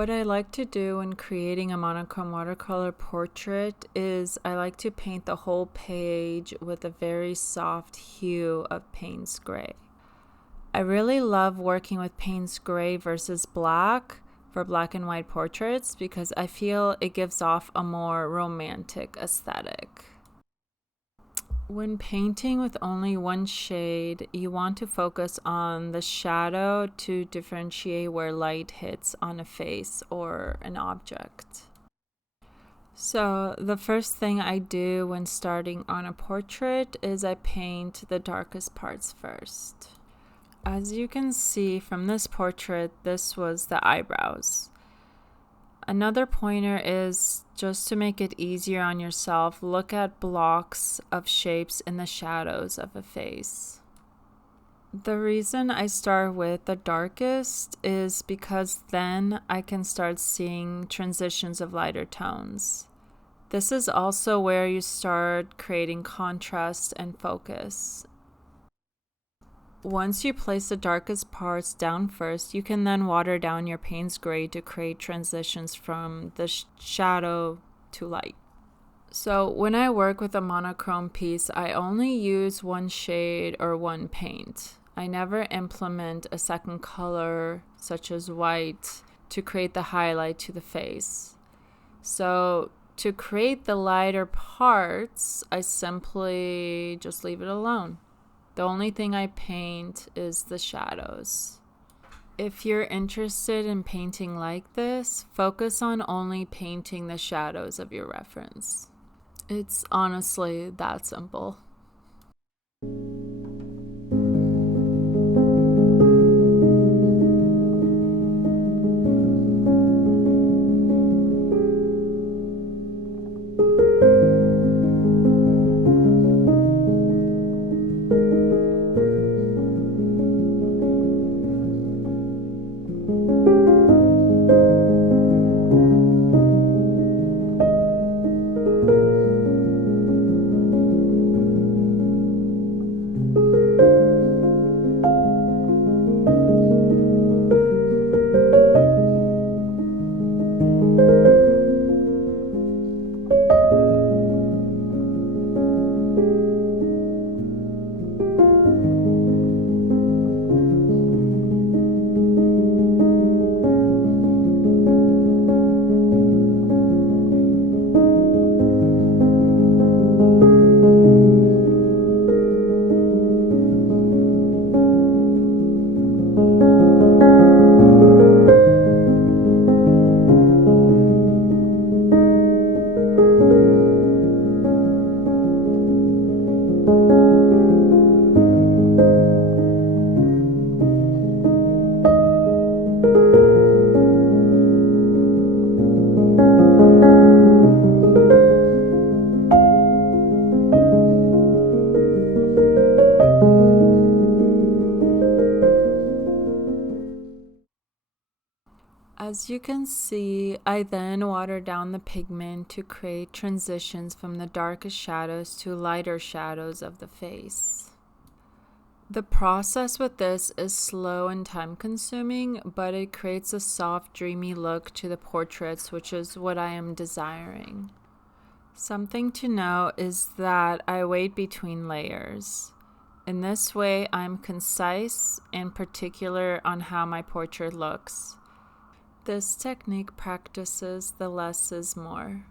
What I like to do when creating a monochrome watercolor portrait is I like to paint the whole page with a very soft hue of Payne's gray. I really love working with Payne's gray versus black for black and white portraits because I feel it gives off a more romantic aesthetic. When painting with only one shade, you want to focus on the shadow to differentiate where light hits on a face or an object. So the first thing I do when starting on a portrait is I paint the darkest parts first. As you can see from this portrait, this was the eyebrows. Another pointer is just to make it easier on yourself, look at blocks of shapes in the shadows of a face. The reason I start with the darkest is because then I can start seeing transitions of lighter tones. This is also where you start creating contrast and focus. Once you place the darkest parts down first, you can then water down your Payne's gray to create transitions from the shadow to light. So when I work with a monochrome piece, I only use one shade or one paint. I never implement a second color, such as white, to create the highlight to the face. So to create the lighter parts, I simply just leave it alone. The only thing I paint is the shadows. If you're interested in painting like this, focus on only painting the shadows of your reference. It's honestly that simple. As you can see, I then water down the pigment to create transitions from the darkest shadows to lighter shadows of the face. The process with this is slow and time consuming, but it creates a soft, dreamy look to the portraits, which is what I am desiring. Something to note is that I wait between layers. In this way, I'm concise and particular on how my portrait looks. This technique practices the less is more.